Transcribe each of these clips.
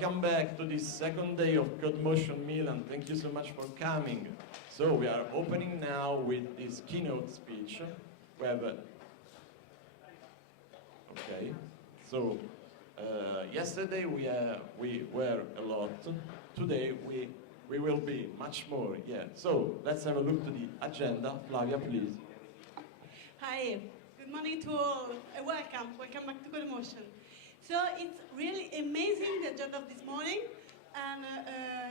welcome back to this second day of Codemotion Milan. Thank you so much for coming. So we are opening now with this keynote speech. We have okay. So yesterday we were a lot. Today we will be much more. Yeah. So let's have a look to the agenda. Flavia, please. Hi. Good morning to all. Welcome back to Codemotion. So it's really amazing the agenda of this morning, and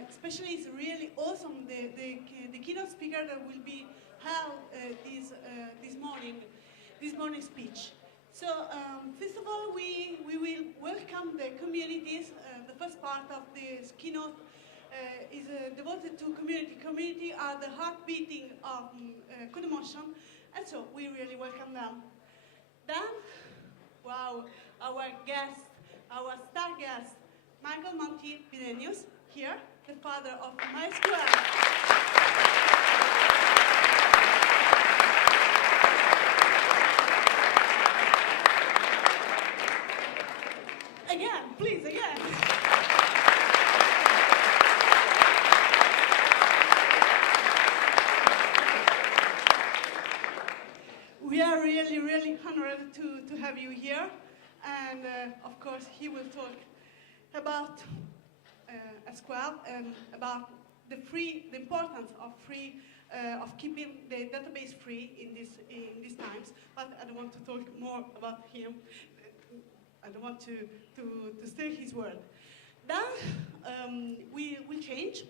especially it's really awesome the keynote speaker that will be held this morning speech. So first of all, we will welcome the communities. The first part of this keynote is devoted to community. Community are the heartbeating of Codemotion, and so we really welcome them. Then, wow, our star guest, Michael Monty Widenius, here, the father of MySql. Again, please, again. We are really, really honored to have you here. And of course, he will talk about SQL and about the importance of keeping the database free in these times. But I don't want to talk more about him. I don't want to steal his word. Then we will change.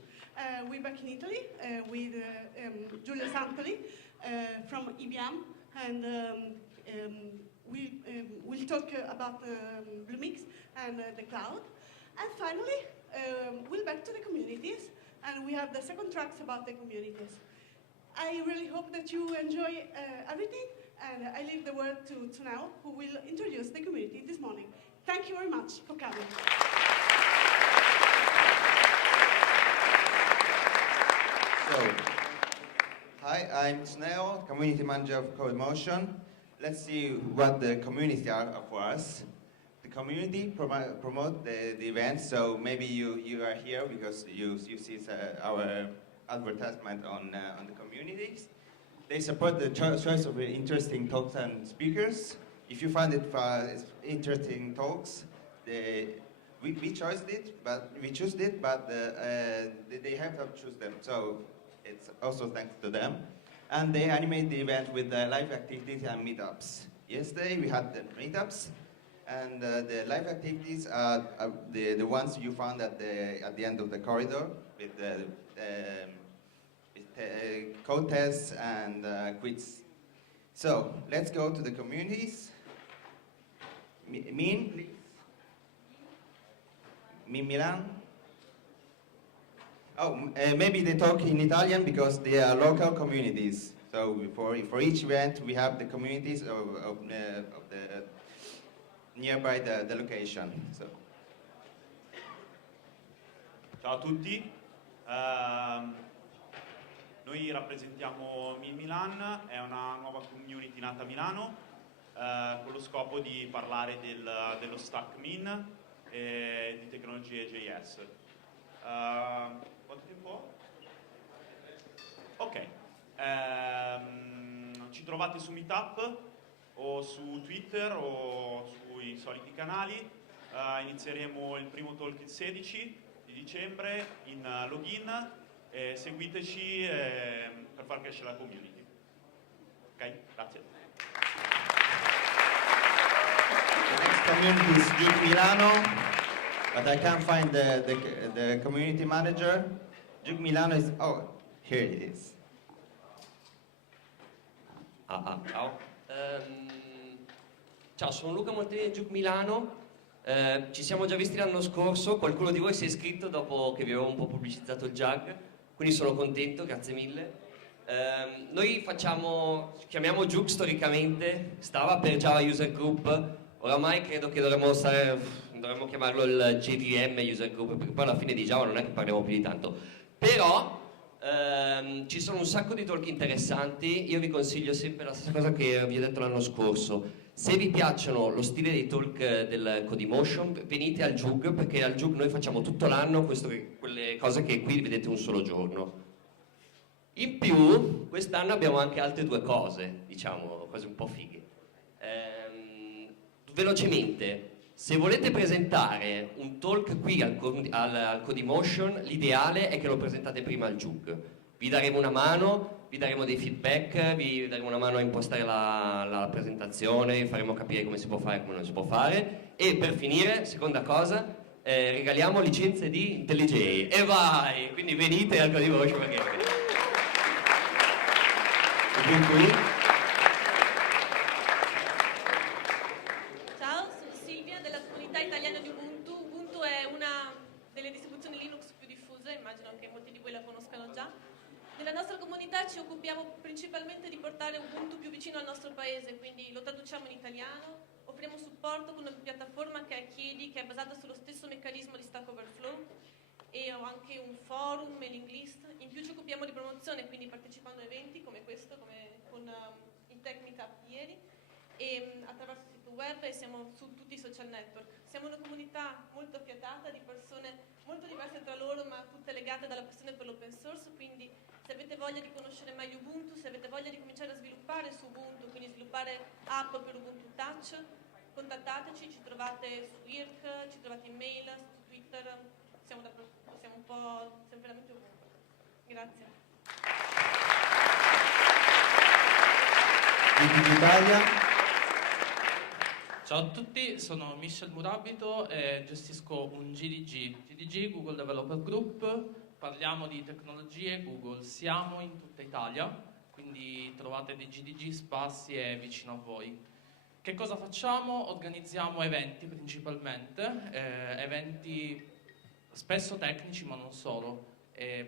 We're back in Italy with Giulio Santoli from IBM, and we'll talk about Bluemix and the cloud. And finally, we'll back to the communities, and we have the second tracks about the communities. I really hope that you enjoy everything, and I leave the word to now, who will introduce the community this morning. Thank you very much for coming. So, hi, I'm Sneo, Community Manager of Codemotion. Let's see what the community are for us. The community promote the event, so maybe you are here because you see our advertisement on the communities. They support the choice of interesting talks and speakers. If you find it interesting talks, we chose it, but they have to choose them. So it's also thanks to them. And they animate the event with live activities and meetups. Yesterday we had the meetups, and the live activities are the ones you found at the end of the corridor with the code tests and quiz. So let's go to the communities. Min, please. Min Milan. Oh, maybe they talk in Italian because they are local communities. So for each event, we have the communities of the nearby the location. So. Ciao a tutti. Noi rappresentiamo Milan, è una nuova community nata a Milano con lo scopo di parlare dello stack Min e di tecnologie JS. Quanto tempo? Ok. Ci trovate su Meetup o su Twitter o sui soliti canali. Inizieremo il primo talk il 16 di dicembre in login. Seguiteci per far crescere la community. Ok? Grazie. The next community is Duke Milano, but I can't find the community manager. Duke Milano is, oh, here it is. Ciao. Ciao, sono Luca Montini di Duke Milano. Ci siamo già visti l'anno scorso, qualcuno di voi si è iscritto dopo che vi avevo un po' pubblicizzato il JAG, quindi sono contento, grazie mille. Noi chiamiamo Juke storicamente, stava per Java User Group, oramai credo che dovremmo chiamarlo il JVM User Group, perché poi alla fine di Java non è che parliamo più di tanto. Però ci sono un sacco di talk interessanti, io vi consiglio sempre la stessa cosa che vi ho detto l'anno scorso. Se vi piacciono lo stile dei talk del Codemotion, venite al JUG, perché al JUG noi facciamo tutto l'anno quelle cose che qui vedete un solo giorno. In più, quest'anno abbiamo anche altre due cose, diciamo, cose un po' fighe. Velocemente, se volete presentare un talk qui al Codemotion, l'ideale è che lo presentate prima al JUG. Vi daremo una mano, vi daremo dei feedback, vi daremo una mano a impostare la presentazione, vi faremo capire come si può fare e come non si può fare. E per finire, seconda cosa, regaliamo licenze di IntelliJ. E vai! Quindi venite al Codemotion perché... Ciao, sono Silvia della comunità italiana di Ubuntu. Ubuntu è una delle distribuzioni Linux più diffuse, immagino che molti di voi la conoscano già. Nella nostra comunità ci occupiamo principalmente di portare Ubuntu più vicino al nostro paese, quindi lo traduciamo in italiano, offriamo supporto con una piattaforma che è Chiedi, che è basata sullo stesso meccanismo di Stack Overflow, e ho anche un forum, mailing list. In più ci occupiamo di promozione, quindi partecipando a eventi come questo, come con il Tech Meetup di ieri, e attraverso il sito web, e siamo su tutti i social network. Siamo una comunità molto affiatata di persone molto diverse tra loro, ma tutte legate dalla passione per l'open source, quindi se avete voglia di conoscere meglio Ubuntu, se avete voglia di cominciare a sviluppare su Ubuntu, quindi sviluppare app per Ubuntu Touch, contattateci, ci trovate su IRC, ci trovate in mail, su Twitter, siamo un po' sempre veramente ovunque. Grazie. Italia. Ciao a tutti, sono Michel Murabito e gestisco un GDG, Google Developer Group. Parliamo di tecnologie Google, siamo in tutta Italia, quindi trovate dei GDG sparsi e vicino a voi. Che cosa facciamo? Organizziamo eventi principalmente, eventi spesso tecnici ma non solo.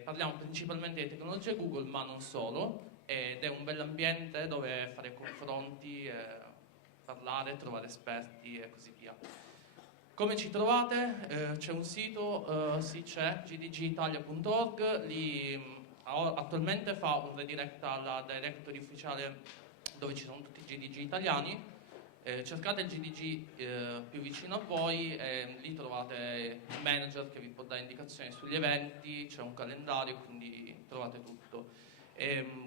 Parliamo principalmente di tecnologie Google ma non solo, ed è un bell'ambiente dove fare confronti, parlare, trovare esperti e così via. Come ci trovate? C'è un sito, sì c'è, gdgitalia.org, lì attualmente fa un redirect alla directory ufficiale dove ci sono tutti i GDG italiani. Cercate il GDG più vicino a voi e lì trovate il manager che vi può dare indicazioni sugli eventi, c'è un calendario, quindi trovate tutto.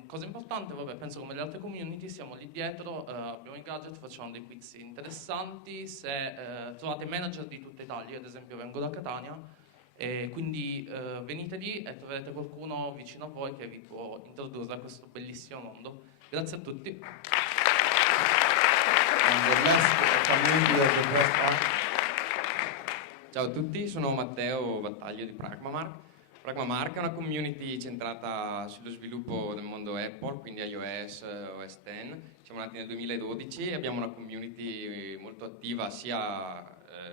Cosa importante, vabbè, penso come le altre community siamo lì dietro, abbiamo i gadget, facciamo dei quiz interessanti. Se trovate manager di tutta Italia, io ad esempio vengo da Catania, quindi venite lì e troverete qualcuno vicino a voi che vi può introdurre a questo bellissimo mondo. Grazie a tutti. Ciao a tutti, sono Matteo Battaglio di Pragmamark. Pragmamark è una community centrata sullo sviluppo del mondo Apple, quindi iOS, OS X. Siamo nati nel 2012 e abbiamo una community molto attiva sia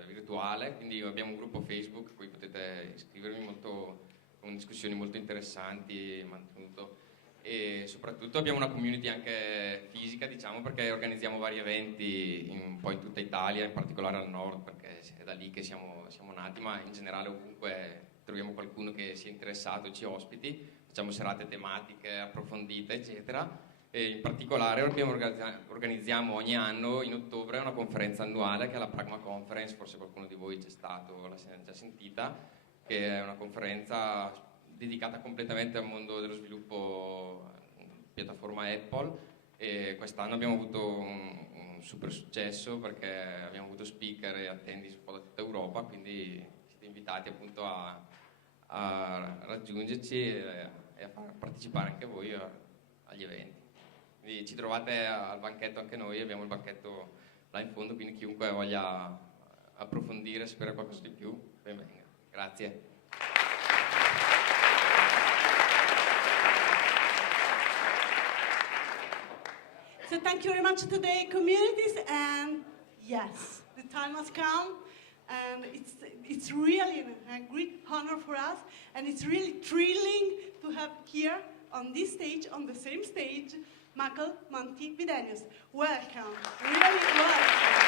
virtuale, quindi abbiamo un gruppo Facebook a cui potete iscrivervi, con discussioni molto interessanti mantenuto. E soprattutto abbiamo una community anche fisica, diciamo, perché organizziamo vari eventi un po' in tutta Italia, in particolare al nord, perché è da lì che siamo nati, ma in generale ovunque troviamo qualcuno che sia interessato e ci ospiti, facciamo serate tematiche approfondite, eccetera. E in particolare organizziamo ogni anno in ottobre una conferenza annuale che è la Pragma Conference, forse qualcuno di voi c'è stato, l'ha già sentita, che è una conferenza dedicata completamente al mondo dello sviluppo piattaforma Apple, e quest'anno abbiamo avuto un super successo perché abbiamo avuto speaker e attendees un po' da tutta Europa, quindi siete invitati appunto a raggiungerci e a partecipare anche voi agli eventi. Quindi ci trovate al banchetto anche noi, abbiamo il banchetto là in fondo, quindi chiunque voglia approfondire, sapere qualcosa di più, ben venga. Grazie. So thank you very much to the communities, and yes, the time has come, and it's really a great honor for us, and it's really thrilling to have here on this stage, on the same stage, Monty Widenius. Welcome, really welcome.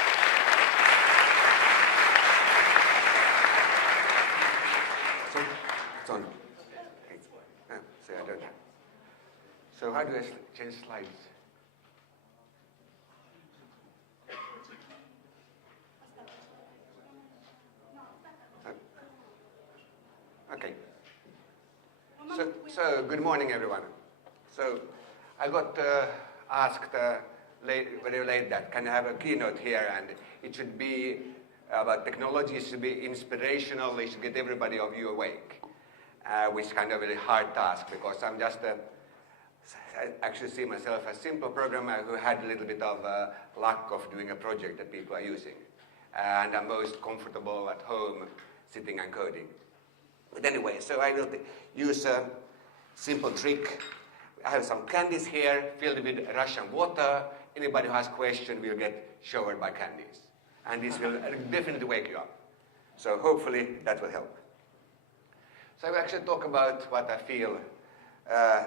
It's on. Say I don't have. So how do I change slides? Okay. So good morning, everyone. So I got asked very late that can I have a keynote here, and it should be about technology, it should be inspirational, it should get everybody of you awake, which is kind of a really hard task because I'm just I actually see myself as a simple programmer who had a little bit of luck of doing a project that people are using. And I'm most comfortable at home sitting and coding. But anyway, so I will use a simple trick. I have some candies here filled with Russian water. Anybody who has questions will get showered by candies. And this will definitely wake you up. So hopefully that will help. So I will actually talk about what I feel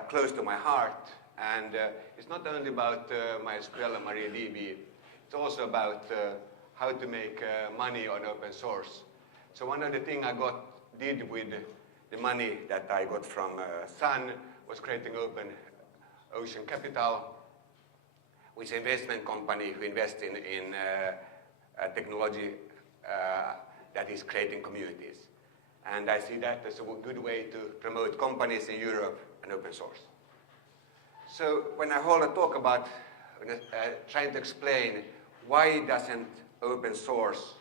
close to my heart. And it's not only about MySql and MariaDB, it's also about how to make money on open source. So one of the things I did with the money that I got from Sun was creating Open Ocean Capital, which is an investment company who invests in technology that is creating communities. And I see that as a good way to promote companies in Europe and open source. So when I hold a talk about trying to explain why doesn't open source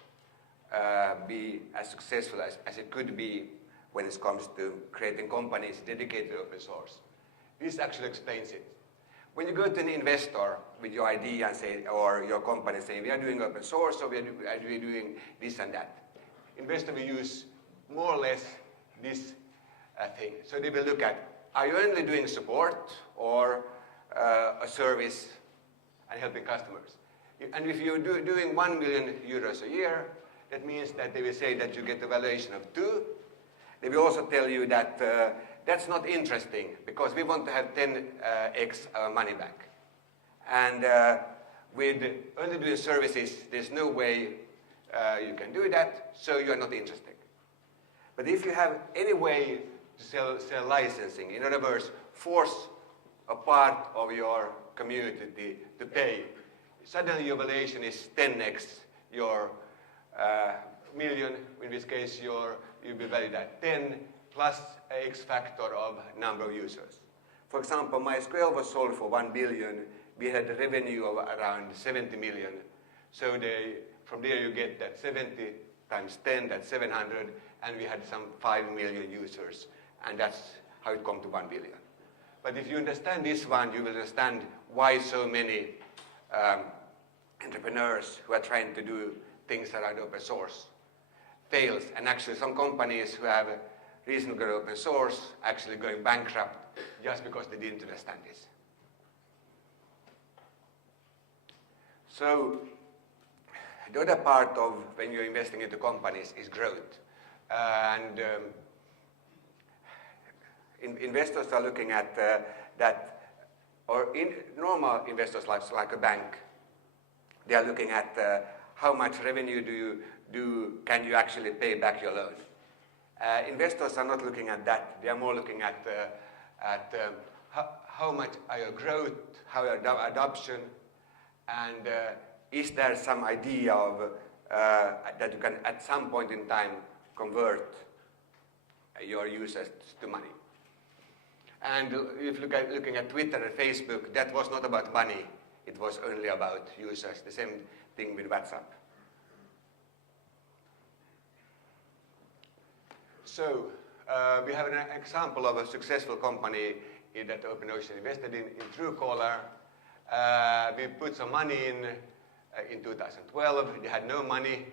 be as successful as it could be when it comes to creating companies dedicated to open source, this actually explains it. When you go to an investor with your idea and say, or your company saying, we are doing open source, or we are doing this and that, investor will use more or less this thing. So they will look at, are you only doing support or a service and helping customers? And if you're doing 1 million euros a year, that means that they will say that you get a valuation of 2. They will also tell you that that's not interesting because we want to have 10x our money back. And with only doing services, there's no way you can do that, so you're not interested. But if you have any way to sell licensing, in other words, force a part of your community to pay, suddenly your valuation is 10x your million, in this case you'll be valued at 10 plus a X factor of number of users. For example, MySql was sold for 1 billion. We had a revenue of around 70 million. So from there you get that 70 times 10, that's 700, and we had some 5 million users. And that's how it comes to 1 billion. But if you understand this one, you will understand why so many entrepreneurs who are trying to do things around open source fails. And actually some companies who have reasonably good open source actually going bankrupt just because they didn't understand this. So the other part of when you're investing into companies is growth. Investors are looking at that, or normal investors like a bank, they are looking at how much revenue can you actually pay back your loan. Investors are not looking at that. They are more looking at how much are your growth, how your adoption, and is there some idea of that you can at some point in time convert your users to money. And if you look looking at Twitter and Facebook, that was not about money. It was only about users. The same thing with WhatsApp. So we have an example of a successful company that OpenOcean invested in Truecaller. We put some money in 2012. They had no money,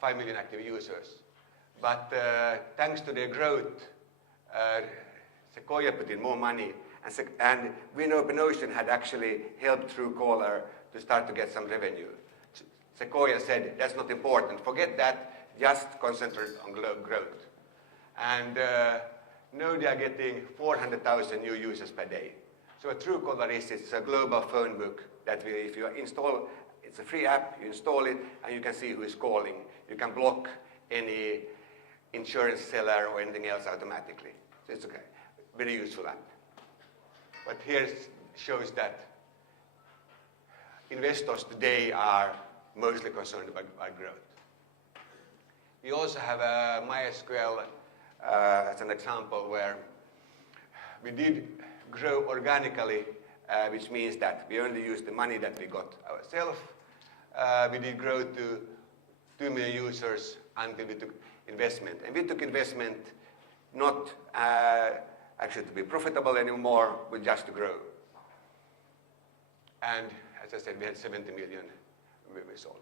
5 million active users. But thanks to their growth, Sequoia put in more money, and we in OpenOcean had actually helped Truecaller to start to get some revenue. Sequoia said, that's not important, forget that, just concentrate on growth. And now they are getting 400,000 new users per day. So what Truecaller is, it's a global phone book that if you install, it's a free app, you install it, and you can see who is calling. You can block any insurance seller or anything else automatically. So it's okay. Very useful app. But here shows that investors today are mostly concerned about growth. We also have MySql as an example where we did grow organically, which means that we only used the money that we got ourselves. We did grow to 2 million users until we took investment. And we took investment not actually to be profitable anymore, but just to grow. And as I said, we had 70 million we sold.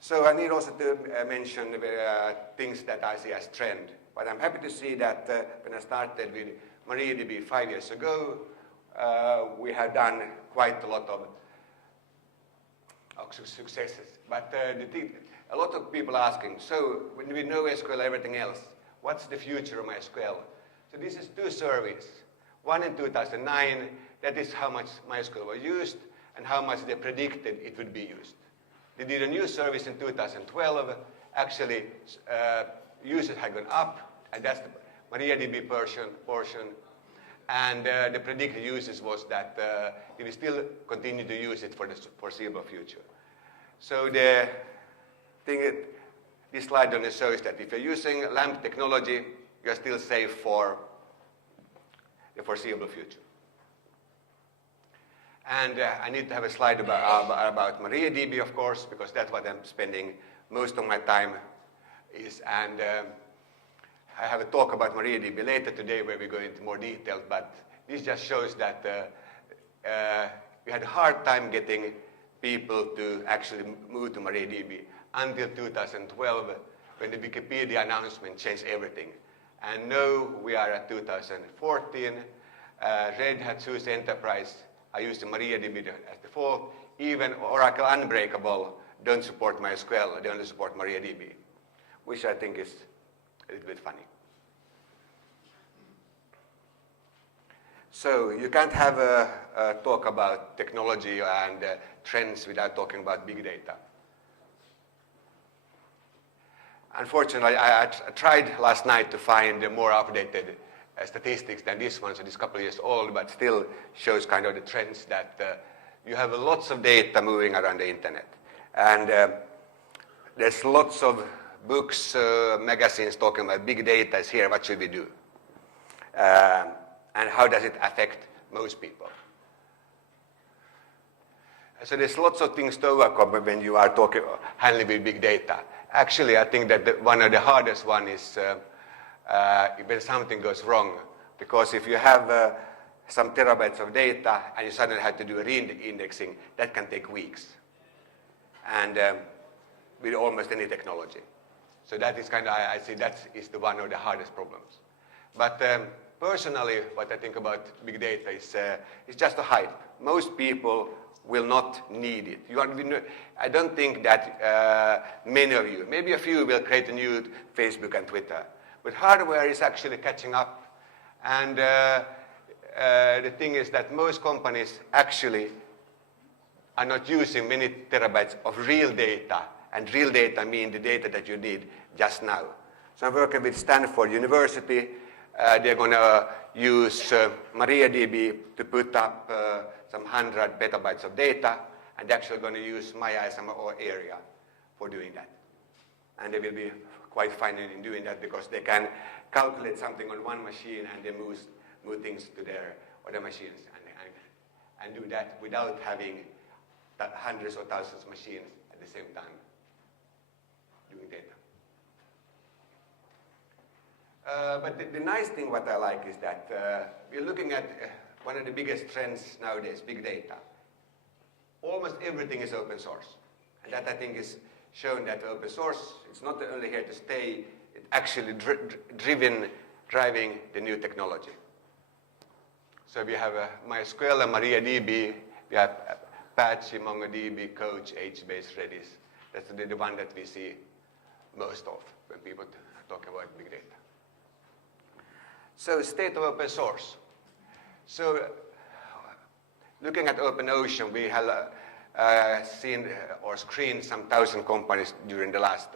So I need also to mention things that I see as trend. But I'm happy to see that when I started with MariaDB 5 years ago, we have done quite a lot of successes. But a lot of people asking, so when we know SQL and everything else, what's the future of MySQL? So this is 2 surveys. One in 2009, that is how much MySQL was used and how much they predicted it would be used. They did a new service in 2012. Actually, users had gone up, and that's the MariaDB portion. And the predicted usage was that we will still continue to use it for the foreseeable future. So the thing this slide only shows that if you're using LAMP technology, you're still safe for the foreseeable future. And I need to have a slide about MariaDB, of course, because that's what I'm spending most of my time is. And I have a talk about MariaDB later today where we go into more detail, but this just shows that we had a hard time getting people to actually move to MariaDB until 2012 when the Wikipedia announcement changed everything. And now we are at 2014. Red Hat SUSE Enterprise are using MariaDB as default. Even Oracle Unbreakable don't support MySQL, they only support MariaDB, which I think is a little bit funny. So you can't have a talk about technology and trends without talking about big data. Unfortunately, I tried last night to find more updated statistics than this one, so this couple of years old, but still shows kind of the trends that you have lots of data moving around the internet. And there's lots of books, magazines talking about big data is here, what should we do? And how does it affect most people? So there's lots of things to overcome when you are handling with big data. Actually, I think that one of the hardest one is when something goes wrong. Because if you have some terabytes of data and you suddenly have to do a re-indexing, that can take weeks. And with almost any technology. So that is kind of, I see that is one of the hardest problems. But personally, what I think about big data is it's just a hype. Most people will not need it. I don't think that many of you, maybe a few will create a new Facebook and Twitter. But hardware is actually catching up. And the thing is that most companies actually are not using many terabytes of real data. And real data means the data that you need just now. So I'm working with Stanford University. They're going to use MariaDB to put up some 100 petabytes of data. And they're actually going to use MyISM or area for doing that. And they will be quite fine in doing that because they can calculate something on one machine and they move things to their other machines and do that without having hundreds or thousands of machines at the same time doing data. But the nice thing what I like is that we're looking at one of the biggest trends nowadays, big data. Almost everything is open source. And that I think is shown that open source, it's not only here to stay, it's actually driving the new technology. So we have MySQL and MariaDB, we have Apache, MongoDB, Coach, HBase, Redis. That's the one that we see most of when people talk about big data. So state of open source. So looking at OpenOcean, we have seen or screened some 1,000 companies during the last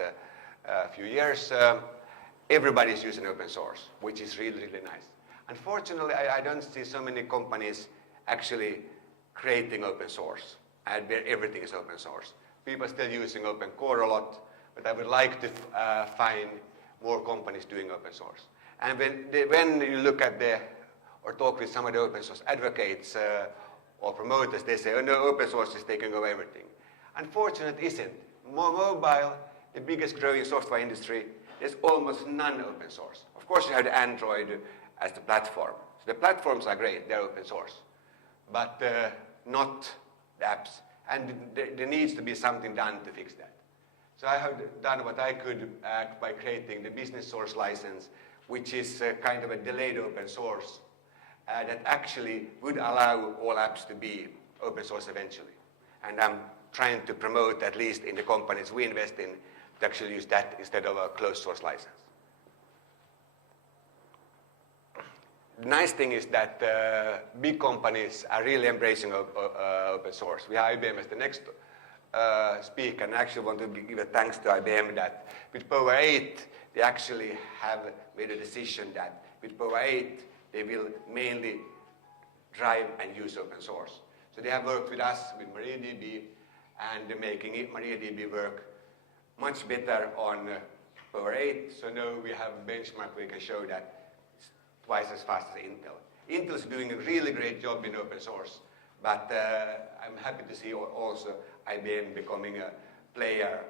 few years. Everybody's using open source, which is really, really nice. Unfortunately, I don't see so many companies actually creating open source and where everything is open source. People are still using open core a lot, but I would like to find more companies doing open source. And when you look at or talk with some of the open source advocates or promoters, they say, oh no, open source is taking over everything. Unfortunately, it isn't. Mobile, the biggest growing software industry, there's almost none open source. Of course, you have the Android as the platform. So the platforms are great, they're open source, but not the apps. And there needs to be something done to fix that. So I have done what I could by creating the business source license, which is kind of a delayed open source that actually would allow all apps to be open source eventually. And I'm trying to promote, at least in the companies we invest in, to actually use that instead of a closed source license. The nice thing is that big companies are really embracing open source. We have IBM as the next speaker, and I actually want to give a thanks to IBM that with Power 8, they actually have made a decision that with Power 8, they will mainly drive and use open source. So they have worked with us with MariaDB, and they're making MariaDB work much better on Power 8. So now we have a benchmark where we can show that it's twice as fast as Intel. Intel is doing a really great job in open source, but I'm happy to see also IBM becoming a player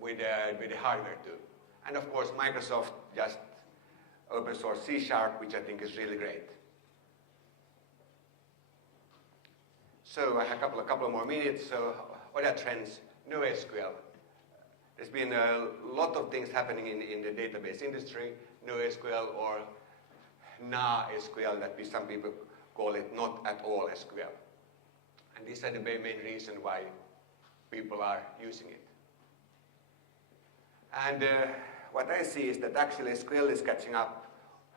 with the hardware too. And of course, Microsoft just open source C#, which I think is really great. So I have a couple of more minutes. So what are trends? NoSQL. There's been a lot of things happening in the database industry. NoSQL or NaSQL, that some people call it not at all SQL. And these are the main reason why people are using it. And what I see is that actually SQL is catching up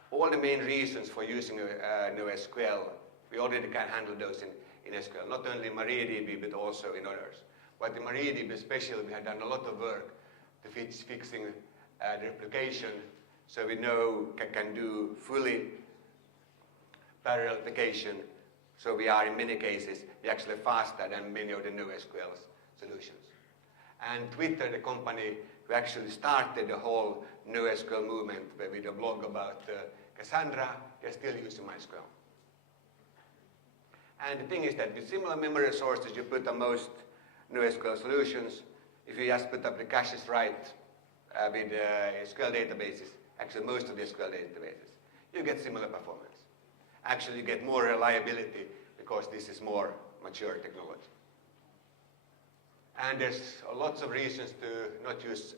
all the main reasons for using NoSQL. We already can handle those in SQL, not only in MariaDB, but also in others. But in MariaDB especially, we have done a lot of work to fixing the replication, so we know can do fully parallel application. So we are, in many cases, we're actually faster than many of the NoSQL solutions. And Twitter, the company who actually started the whole NoSQL movement with a blog about Cassandra, they're still using MySql. And the thing is that with similar memory resources you put on most NoSQL solutions, if you just put up the caches right with SQL databases, actually most of the SQL databases, you get similar performance. Actually, you get more reliability because this is more mature technology. And there's lots of reasons to not use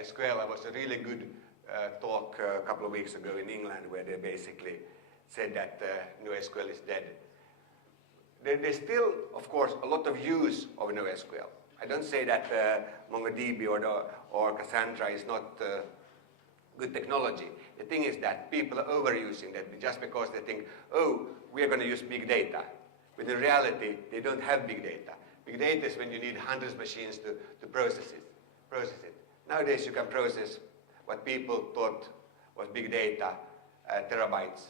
SQL. There was a really good talk a couple of weeks ago in England where they basically said that NoSQL is dead. There's still, of course, a lot of use of NoSQL. I don't say that MongoDB or Cassandra is not good technology. The thing is that people are overusing that just because they think, oh, we are going to use big data. But in reality, they don't have big data. Big data is when you need hundreds of machines to process it. Nowadays, you can process what people thought was big data, terabytes.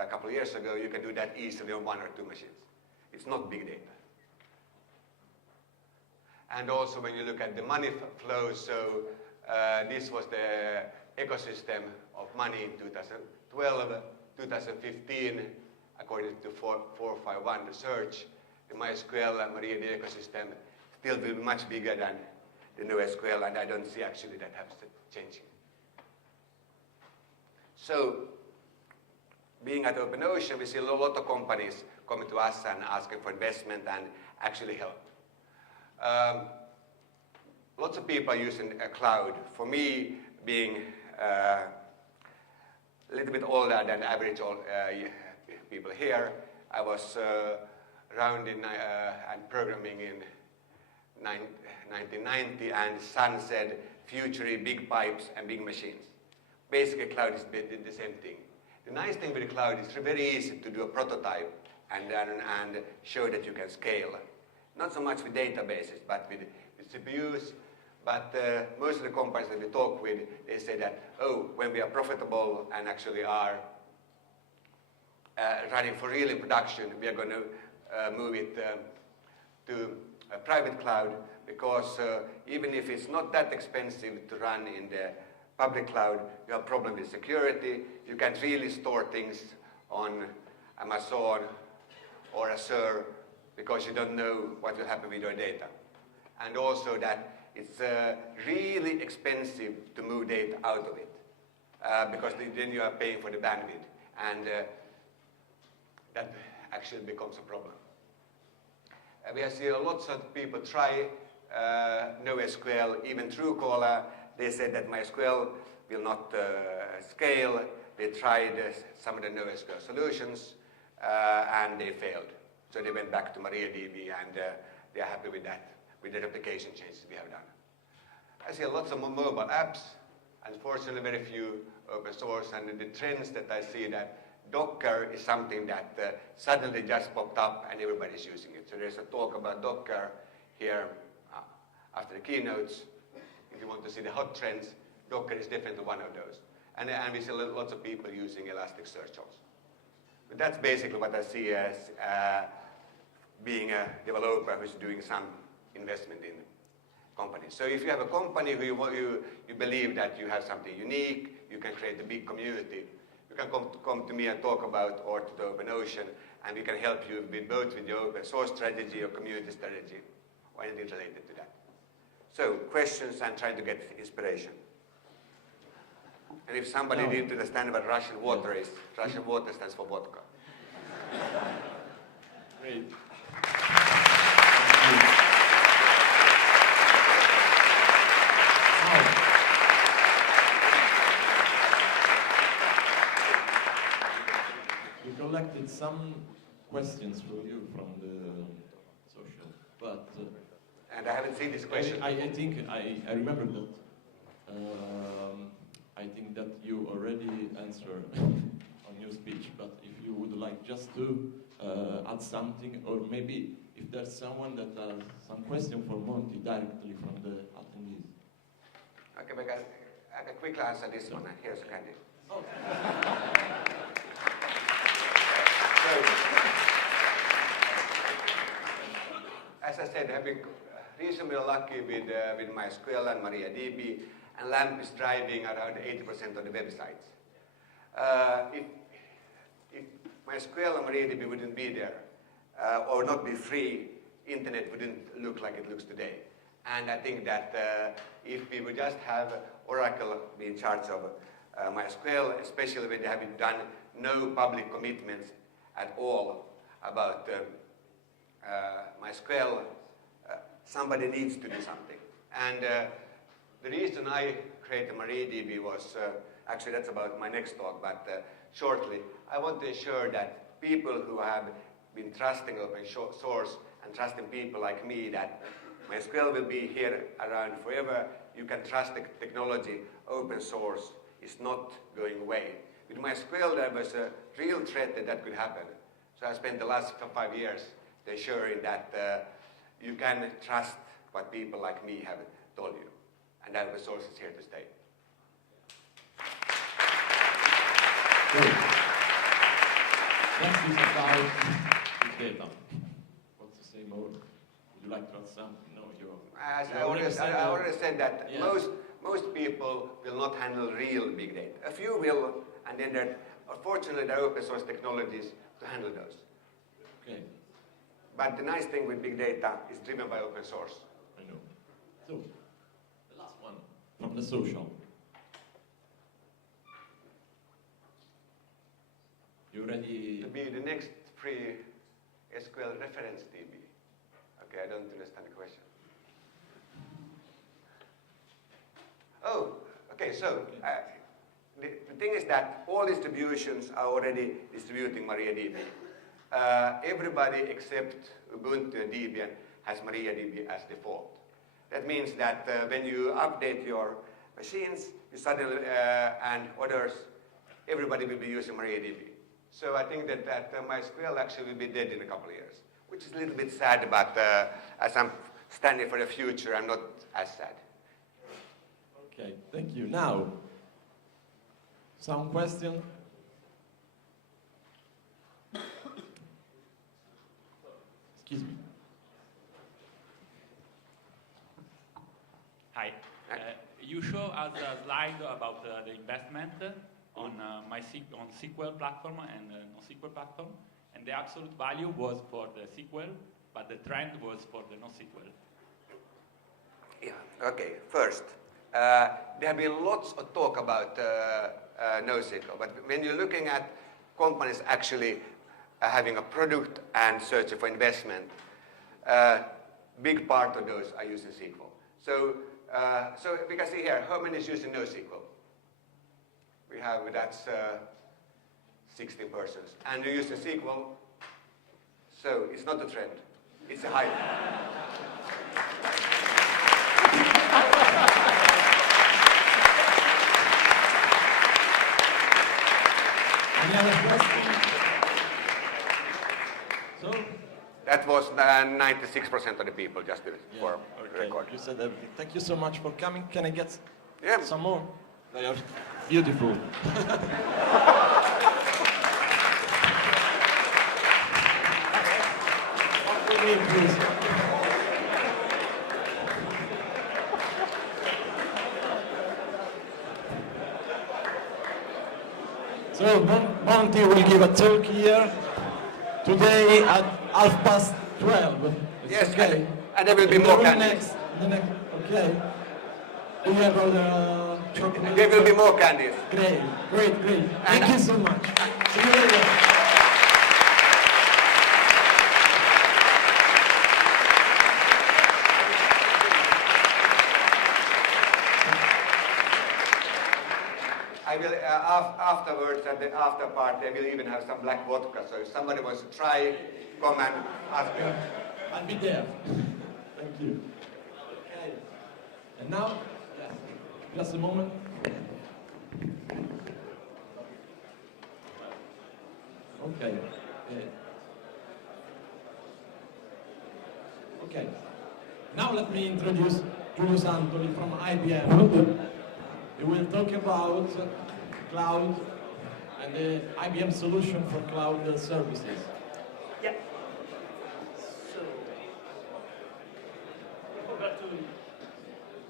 A couple of years ago, you can do that easily on 1 or 2 machines. It's not big data. And also, when you look at the money flows, so this was the ecosystem of money in 2012, 2015, according to 451 research, the MySql and MariaDB ecosystem still will be much bigger than the NoSQL, and I don't see actually that changing. So, being at OpenOcean, we see a lot of companies coming to us and asking for investment and actually help. Lots of people are using a cloud. For me, being a little bit older than average people here, I was around and programming in 1990, and Sun said, future big pipes and big machines. Basically, cloud is the same thing. The nice thing with the cloud is it's very easy to do a prototype and show that you can scale. Not so much with databases, but with CPUs. But most of the companies that we talk with, they say that, oh, when we are profitable and actually are running for real in production, we are going to move it to a private cloud, because even if it's not that expensive to run in the public cloud, you have problem with security. You can't really store things on Amazon or Azure because you don't know what will happen with your data. And also that it's really expensive to move data out of it because then you are paying for the bandwidth, and that actually becomes a problem. We have seen lots of people try NoSQL, even Truecaller. They said that MySQL will not scale. They tried some of the NoSQL solutions and they failed. So they went back to MariaDB, and they are happy with that, with the replication changes we have done. I see lots of mobile apps, unfortunately very few open source, and the trends that I see that Docker is something that suddenly just popped up and everybody's using it. So there's a talk about Docker here after the keynotes. If you want to see the hot trends, Docker is definitely one of those. And we see lots of people using Elasticsearch also. But that's basically what I see as being a developer who's doing some investment in companies. So if you have a company who you believe that you have something unique, you can create a big community, you can come to me and talk about, or to the OpenOcean, and we can help you with both with your open source strategy or community strategy, or anything related to that. So questions and trying to get inspiration. And if somebody needs to understand what Russian water is, Russian water stands for vodka. Great. We collected some questions for you from the social, but and I haven't seen this question. I think I remember that. I think that you already answered on your speech, but if you would like just to add something, or maybe if there's someone that has some question for Monty directly from the attendees. Okay, but I can quickly answer this one. Here's Candy. Oh. As I said, I've been reasonably lucky with MySql and MariaDB, and LAMP is driving around 80% of the websites. If MySql and MariaDB wouldn't be there, or not be free, internet wouldn't look like it looks today. And I think that if we would just have Oracle be in charge of MySql, especially when they have done no public commitments at all about MySql, somebody needs to do something. And the reason I created MariaDB was, actually that's about my next talk, but shortly, I want to ensure that people who have been trusting open source and trusting people like me that MySql will be here around forever, you can trust the technology, open source is not going away. With MySql there was a real threat that could happen. So I spent the last 5 years ensuring that you can trust what people like me have told you. And that open source is here to stay. Great. Next is about big data. What's to say more? Would you like to add something? No, As I already said that most people will not handle real big data. A few will, and then unfortunately there are open source technologies to handle those. Okay. But the nice thing with big data is driven by open source. I know. So, the last one from the social. You ready? To be the next free SQL reference DB. Okay, I don't understand the question. Oh, okay, so the thing is that all distributions are already distributing MariaDB. Everybody except Ubuntu and Debian has MariaDB as default. That means that when you update your machines, you suddenly, and others, everybody will be using MariaDB. So I think that MySql actually will be dead in a couple of years, which is a little bit sad, but as I'm standing for the future, I'm not as sad. Okay, thank you. Now, some question? Excuse me. You show us a slide about the investment on on SQL platform and non-SQL platform, and the absolute value was for the SQL, but the trend was for the non-SQL. Yeah, okay. First, there have been lots of talk about NoSQL, but when you're looking at companies actually having a product and searching for investment, big part of those are using SQL. So we can see here, how many is using NoSQL? We have, that's 16 persons. And you're using SQL, so it's not a trend, it's a hype. Any other questions? So? That was 96% of the people, just for record. You said everything. Thank you so much for coming. Can I get some more? They are beautiful. For me, please. So Monty will give a talk here today at 12:30. Yes, okay. And there will be more candies. Okay. Do you have other chocolate? There will be more candies. Great. Thank you so much. See you later. I will, afterwards, at the after part, they will even have some black vodka. So if somebody wants to try, come and ask me. I'll be there. Thank you. Okay. And now, just a moment. Okay. Okay. Now let me introduce Julius Antoli from IBM. He will talk about cloud and the IBM solution for cloud services. Yeah. So, I forgot to.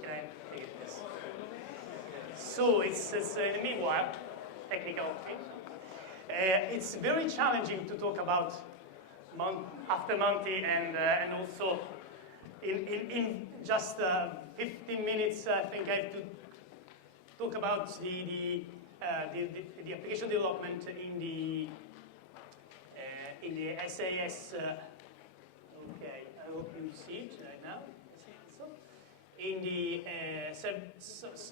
Can I take this? So it's in the meanwhile, technical thing. It's very challenging to talk about after Monty and also in just 15 minutes. I think I have to talk about the application development in the SAS. Okay, I hope you see it right now. In the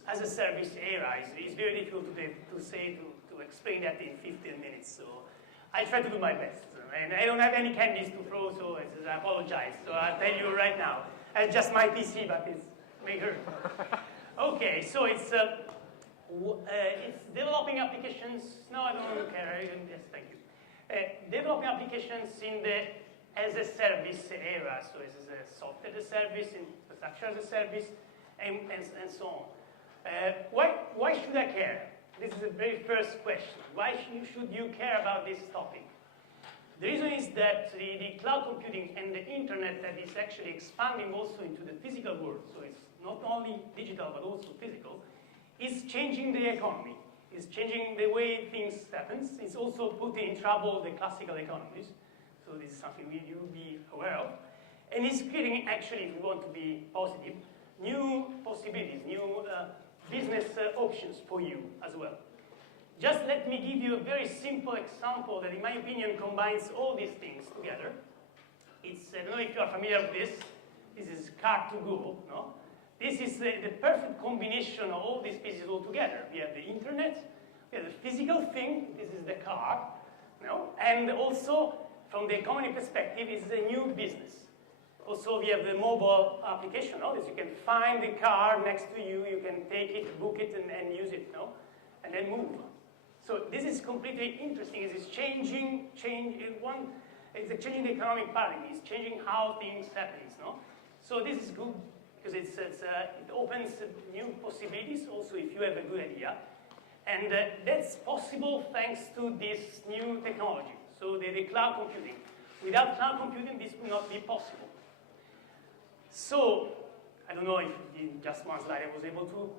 as a service era, it's very difficult to explain that in 15 minutes. So I try to do my best, and I don't have any candies to throw, so I apologize. So I'll tell you right now, it's just my PC, but it's may hurt. Okay, so it's developing applications. No, I don't care. Yes, thank you. Developing applications in the as a service era. So it's a software as a service, infrastructure as a service, and so on. Why should I care? This is the very first question. Why should you care about this topic? The reason is that the cloud computing and the internet that is actually expanding also into the physical world, so it's not only digital but also physical, is changing the economy. It's changing the way things happen. It's also putting in trouble the classical economies. So this is something you will be aware of. And it's creating, actually, if we want to be positive, new possibilities, new business options for you as well. Just let me give you a very simple example that, in my opinion, combines all these things together. It's, I don't know if you are familiar with this. This is car to Google, no? This is the perfect combination of all these pieces all together. We have the internet, we have the physical thing, this is the car, no? And also, from the economy perspective, it's a new business. Also, we have the mobile application, no? You can find the car next to you, you can take it, book it, and use it, no? And then move. So this is completely interesting. It's changing the economic paradigm. It's changing how things happen, no? So this is good because it opens new possibilities. Also, if you have a good idea, and that's possible thanks to this new technology. So the cloud computing. Without cloud computing, this would not be possible. So I don't know if in just one slide I was able to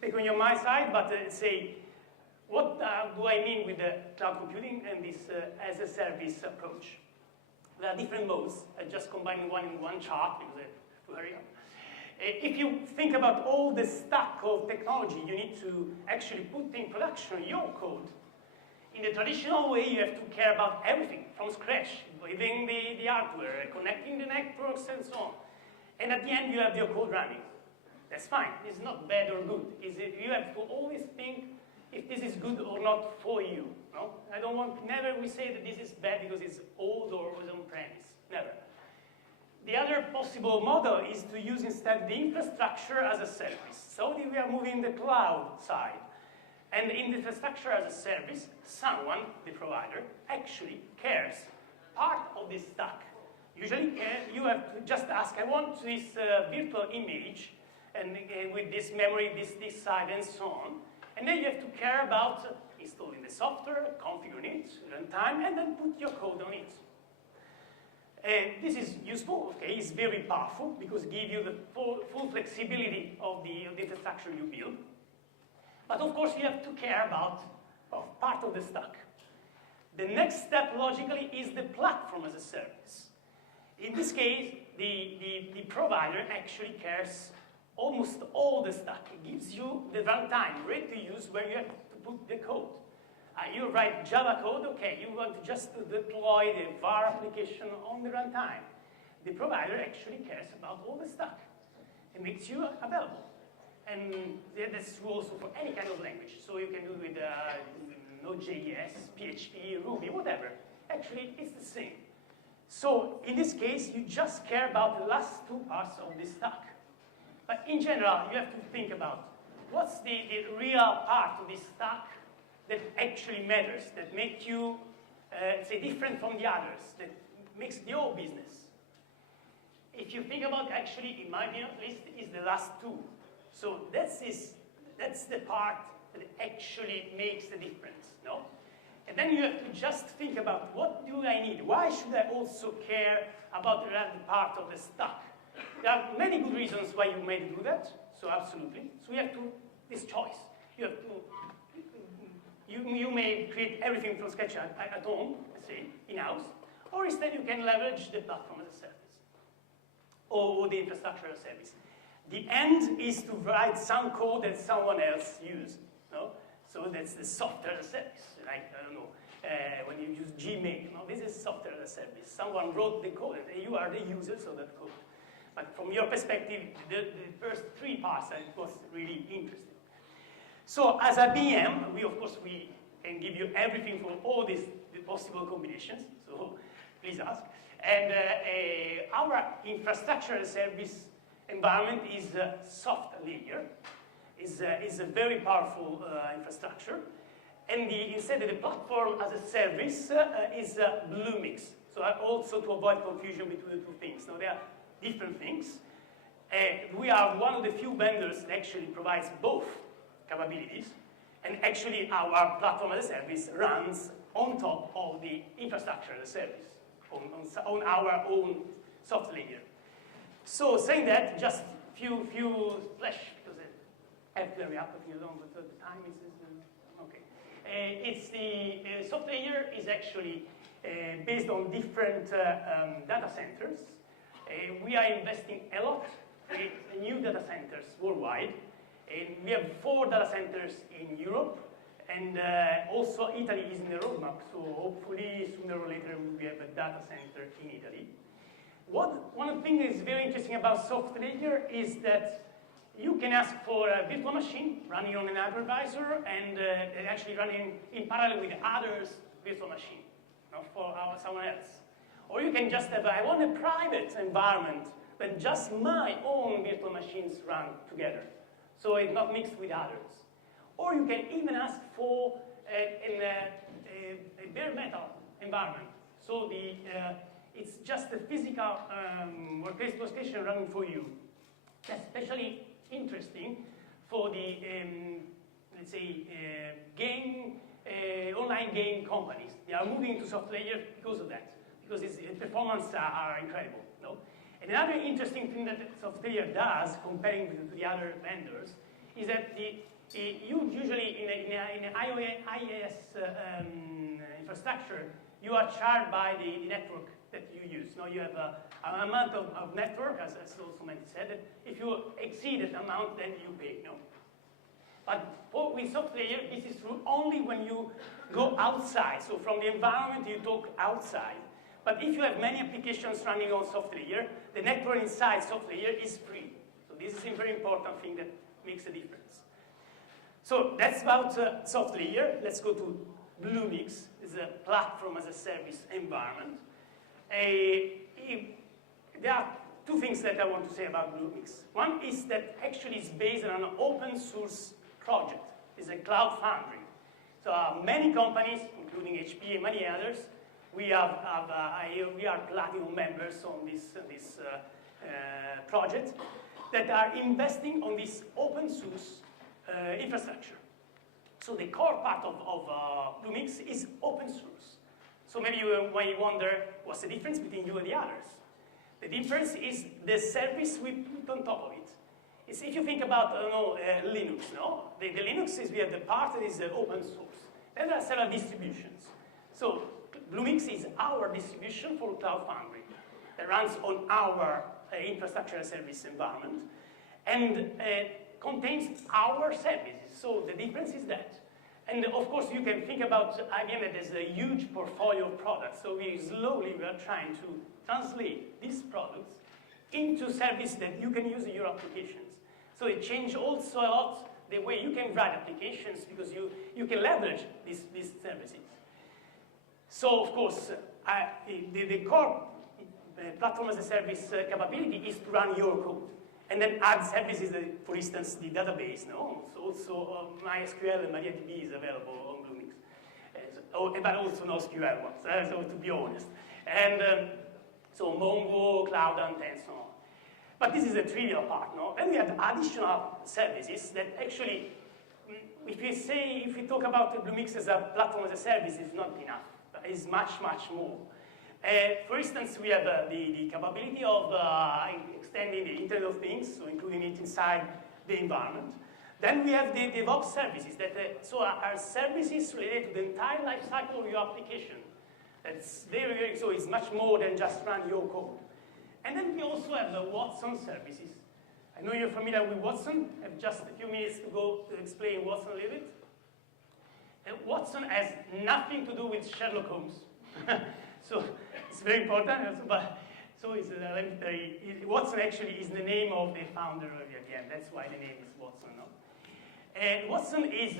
take on my side, but say, what do I mean with the cloud computing and this as-a-service approach? There are different modes. I just combined one in one chart because I have to hurry up. If you think about all the stack of technology you need to actually put in production your code, in the traditional way you have to care about everything from scratch, building the hardware, connecting the networks and so on. And at the end you have your code running. That's fine. It's not bad or good. You have to always think if this is good or not for you. No? I don't want, never we say that this is bad because it's old or was on premise. Never. The other possible model is to use instead the infrastructure as a service. So we are moving the cloud side. And in the infrastructure as a service, someone, the provider, actually cares part of this stack. Usually you have to just ask, I want this virtual image and with this memory, this side, and so on. And then you have to care about installing the software, configuring it, runtime, and then put your code on it. This is useful, okay? It's very powerful because it gives you the full flexibility of the infrastructure you build. But of course, you have to care about part of the stack. The next step, logically, is the platform as a service. In this case, the provider actually cares almost all the stack. It gives you the runtime, ready to use, where you have to put the code. You write Java code, okay, you want to just deploy the var application on the runtime. The provider actually cares about all the stack and makes you available. And that's true also for any kind of language. So you can do it with Node.js, PHP, Ruby, whatever. Actually, it's the same. So in this case, you just care about the last two parts of the stack. But in general, you have to think about what's the real part of the stack that actually matters, that make you, say, different from the others, that makes the whole business. If you think about, actually, in my opinion, at least, is the last two. So that's the part that actually makes the difference, no? And then you have to just think about, what do I need? Why should I also care about the other part of the stack? There are many good reasons why you may do that, so absolutely. So you have to, this choice. You have to, you may create everything from scratch at home, let's say, in-house, or instead you can leverage the platform as a service, or the infrastructure as a service. The end is to write some code that someone else uses, no? So that's the software as a service, like, I don't know, when you use Gmail, no? This is software as a service. Someone wrote the code, and you are the users of that code. But from your perspective, the first three parts, it was really interesting. So as a VM, we can give you everything for all these possible combinations, so please ask. And our infrastructure as a service environment is a soft layer, is a very powerful infrastructure. And instead of the platform as a service is Bluemix. So also to avoid confusion between the two things. Now there are different things. We are one of the few vendors that actually provides both capabilities. And actually our platform as a service runs on top of the infrastructure as a service, on our own soft layer. So saying that, just few flash, because I have to hurry up if you don't, but the time is okay. It's the soft layer is actually based on different data centers. We are investing a lot in new data centers worldwide. And we have 4 data centers in Europe, and also Italy is in the roadmap, so hopefully sooner or later we will have a data center in Italy. One thing that is very interesting about soft layer is that you can ask for a virtual machine running on an hypervisor and actually running in parallel with others' virtual machine, not for someone else. Or you can just have, I want a private environment, but just my own virtual machines run together, so it's not mixed with others. Or you can even ask for a bare metal environment. So it's just a physical workstation running for you. That's especially interesting for the, let's say, online game companies. They are moving to soft layer because of that, because its performance are incredible. No? And another interesting thing that SoftLayer does, comparing with the other vendors, is that you usually in an IaaS infrastructure, you are charged by the network that you use. Now you have an amount of network, as also Monty said, that if you exceed that amount, then you pay. No? But with SoftLayer, this is true only when you go outside. So from the environment, you talk outside. But if you have many applications running on SoftLayer, the network inside SoftLayer is free. So this is a very important thing that makes a difference. So that's about SoftLayer. Let's go to Bluemix. It's a platform as a service environment. There are two things that I want to say about Bluemix. One is that actually it's based on an open source project. It's a cloud foundry. So many companies, including HP and many others, we are platinum members on this project that are investing on this open source infrastructure. So the core part of Bluemix is open source. So maybe you might wonder, what's the difference between you and the others? The difference is the service we put on top of it. It's, if you think about Linux, no? The Linux is, we have the part that is open source. Then there are several distributions. So Bluemix is our distribution for Cloud Foundry that runs on our infrastructure as service environment and contains our services. So the difference is that. And of course, you can think about IBM that there's a huge portfolio of products. So we are trying to translate these products into service that you can use in your applications. So it changed also a lot the way you can write applications because you can leverage these services. So of course, the core platform as a service capability is to run your code. And then add services, for instance, the database, no? So also MySql and MariaDB is available on Bluemix. But also NoSQL ones, so to be honest. And so Mongo, Cloud, and so on. But this is a trivial part, no? Then we have additional services that actually, if we talk about Bluemix as a platform as a service, it's not enough. It's much, much more. For instance, we have the capability of extending the Internet of Things, so including it inside the environment. Then we have the DevOps services that are services related to the entire life cycle of your application. So it's much more than just run your code. And then we also have the Watson services. I know you're familiar with Watson. I have just a few minutes to go to explain Watson a little bit. Watson has nothing to do with Sherlock Holmes. So it's very important. But so it's Watson actually is the name of the founder of IBM. That's why the name is Watson. No? And Watson is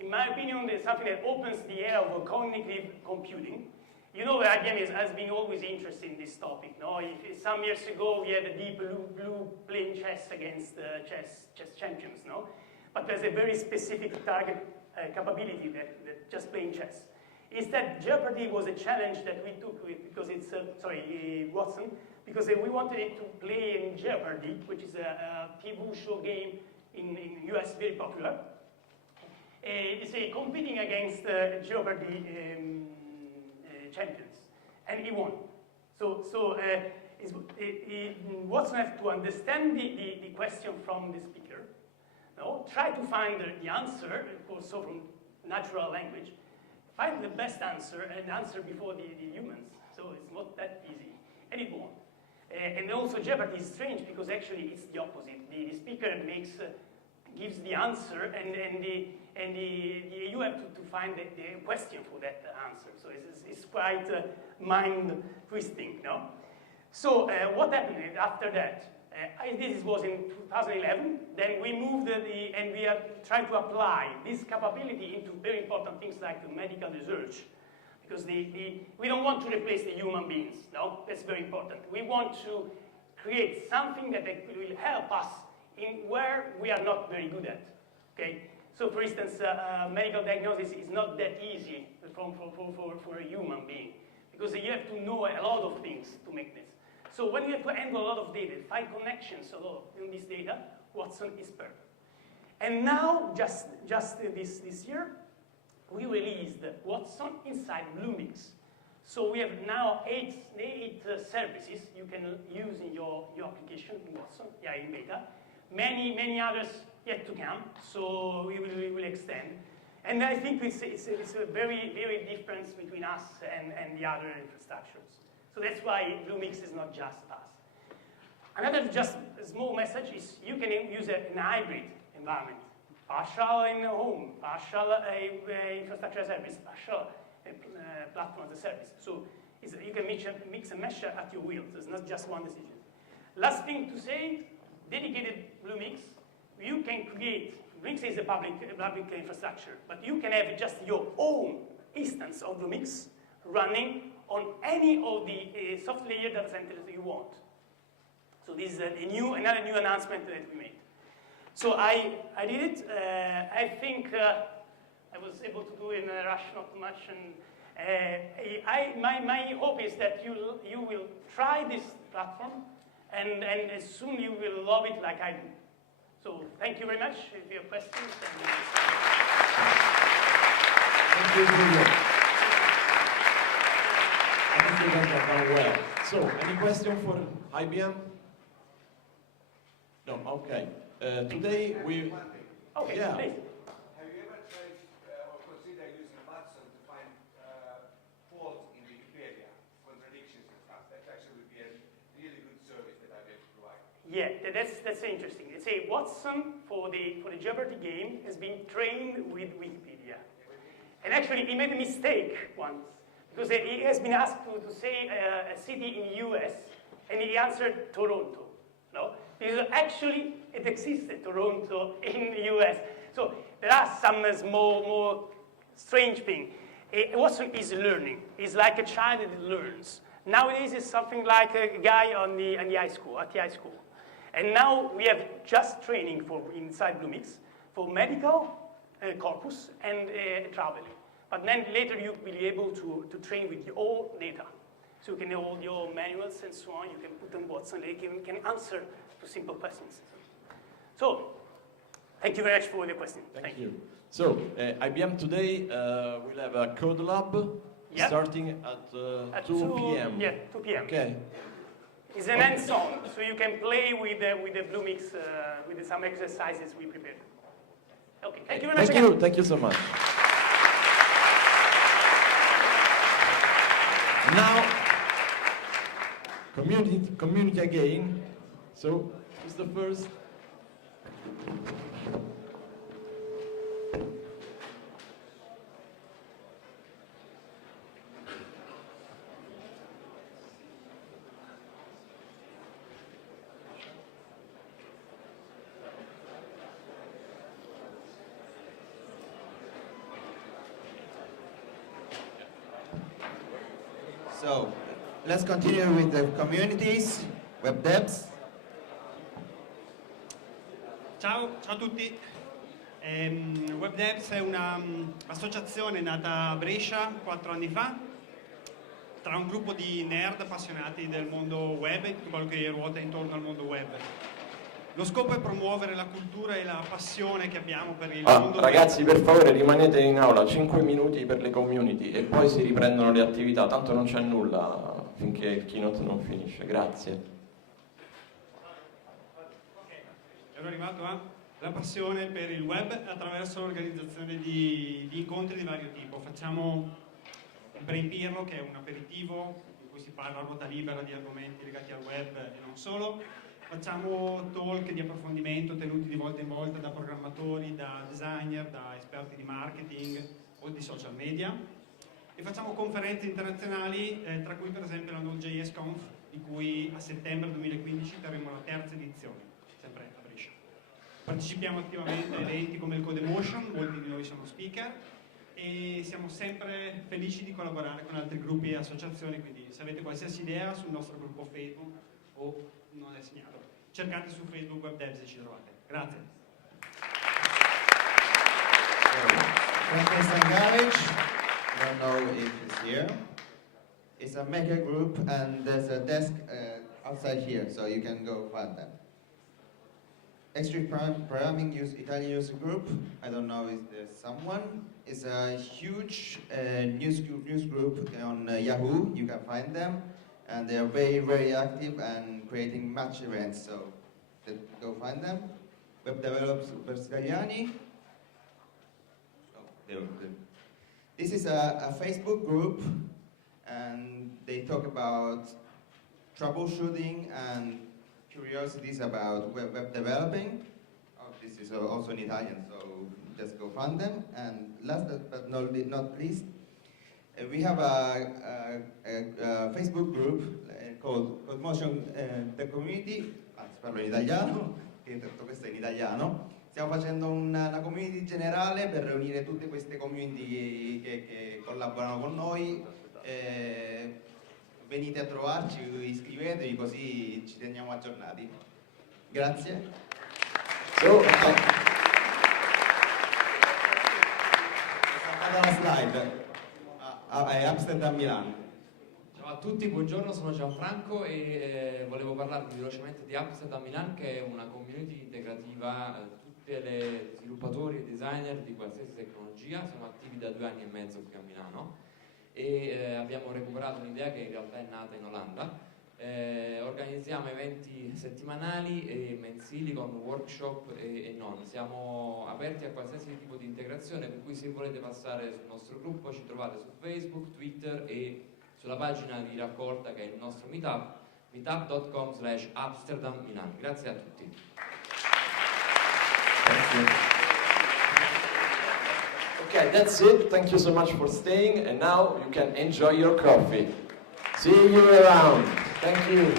in my opinion, something that opens the era of cognitive computing. You know, IBM has been always interested in this topic. No? Some years ago, we had a deep blue playing chess against chess champions. No? But there's a very specific target capability that just playing chess. Is that Jeopardy was a challenge that we took because it's, Watson, because we wanted it to play in Jeopardy, which is a TV show game in US, very popular. It's competing against Jeopardy champions, and he won. So Watson has to understand the question from the speaker, no? Try to find the answer, also from natural language, find the best answer and answer before the humans. So it's not that easy, and it won. And also Jeopardy is strange because actually it's the opposite. The speaker gives the answer, and you have to find the question for that answer. So it's quite mind-twisting, no? So what happened after that? This was in 2011. Then we moved and we have tried to apply this capability into very important things like the medical research. Because we don't want to replace the human beings, no? That's very important. We want to create something that will help us in where we are not very good at, okay? So for instance, medical diagnosis is not that easy for a human being because you have to know a lot of things to make this. So when you have to handle a lot of data, find connections in this data, Watson is perfect. And now, just this year, we released Watson inside Bluemix. So we have now eight services you can use in your application in Watson, yeah, in beta. Many others yet to come, so we will extend. And I think it's a very difference between us and the other infrastructures. So that's why Bluemix is not just us. Another just small message is you can use an hybrid environment. Partial in home, partial infrastructure as a service, partial platform as a service. So you can mix and mesh at your will. So it's not just one decision. Last thing to say, dedicated Bluemix, you can create, Bluemix is a public infrastructure, but you can have just your own instance of Bluemix running on any of the soft layer data centers that you want. So this is another new announcement that we made. So I did it. I think I was able to do it in a rush, not too much. And my hope is that you will try this platform, and soon you will love it like I do. So thank you very much. If you have questions. Thank you, Giulio. I think you got that done well. So, any question for IBM? No, okay. Today we... Okay, yeah. please. Have you ever tried or considered using Watson to find faults in Wikipedia, contradictions and stuff? That actually would be a really good service that IBM could provide. Yeah, that's interesting. They say Watson for the Jeopardy game has been trained with Wikipedia, and actually he made a mistake once because he has been asked to say a city in the U.S. and he answered Toronto. No, because actually it existed Toronto in the U.S. So there are some small, more strange things. Watson is learning. He's like a child that learns. Nowadays it's something like a guy at the high school. And now we have just training for inside Bluemix for medical corpus and travel. But then later you'll be able to train with your data. So you can know all your manuals and so on. You can put them Watson. They can answer to simple questions. So thank you very much for the question. Thank you. So IBM today will have a code lab starting at 2 p.m. Yeah, 2 p.m. Okay. It's an hands-on, so you can play with the Bluemix with some exercises we prepared. Okay, thank you very much again. Thank you so much. Now, community again. So, who's the first? So, let's continue with the communities, web devs. Ciao a tutti. Web Devs è un'associazione nata a Brescia 4 anni fa tra un gruppo di nerd appassionati del mondo web e tutto quello che ruota intorno al mondo web. Lo scopo è promuovere la cultura e la passione che abbiamo per il mondo ragazzi, web. per favore rimanete in aula 5 minuti per le community e poi si riprendono le attività, tanto non c'è nulla finché il keynote non finisce. Grazie. Ero arrivato alla passione per il web attraverso l'organizzazione di incontri di vario tipo. Facciamo il Brain Pirro, che è un aperitivo in cui si parla a ruota libera di argomenti legati al web e non solo. Facciamo talk di approfondimento tenuti di volta in volta da programmatori, da designer, da esperti di marketing o di social media. E facciamo conferenze internazionali, tra cui per esempio la Node.js Conf, di cui a settembre 2015 terremo la terza edizione, sempre a Brescia. Partecipiamo attivamente a eventi come il Codemotion, molti di noi sono speaker, e siamo sempre felici di collaborare con altri gruppi e associazioni, quindi se avete qualsiasi idea sul nostro gruppo Facebook o non è segnato, cercate su Facebook Web Devs e ci trovate. Grazie. Francesca Garage, I don't know if it's here. It's a maker group and there's a desk outside here, so you can go find them. Extreme Programming Italian user group. I don't know if there's someone. It's a huge news group on Yahoo. You can find them, and they are very, very active and creating match events. So go find them. Web Developers Italiani. This is a Facebook group, and they talk about troubleshooting and curiosities about web developing. Oh, this is also in Italian, so just go find them. And last but not least, we have a Facebook group called Codemotion the Community. Anzi, parlo in italiano, che tutto questo è in italiano. Stiamo facendo una community generale per riunire tutte queste community che collaborano con noi. Venite a trovarci, iscrivetevi, così ci teniamo aggiornati. Grazie. Another slide. Amsterdam Milan. Ciao a tutti, buongiorno, sono Gianfranco e volevo parlarvi velocemente di Amsterdam Milan, che è una community integrativa, tutti gli sviluppatori e designer di qualsiasi tecnologia. Siamo attivi da 2 anni e mezzo qui a Milano e abbiamo recuperato un'idea che in realtà è nata in Olanda. Organizziamo eventi settimanali e mensili con workshop e non. Siamo aperti a qualsiasi tipo di integrazione, per cui se volete passare sul nostro gruppo ci trovate su Facebook, Twitter e sulla pagina di raccolta che è il nostro meetup, meetup.com/Amsterdam Milan. Grazie a tutti. Okay, that's it. Thank you so much for staying, and now you can enjoy your coffee. See you around. Thank you.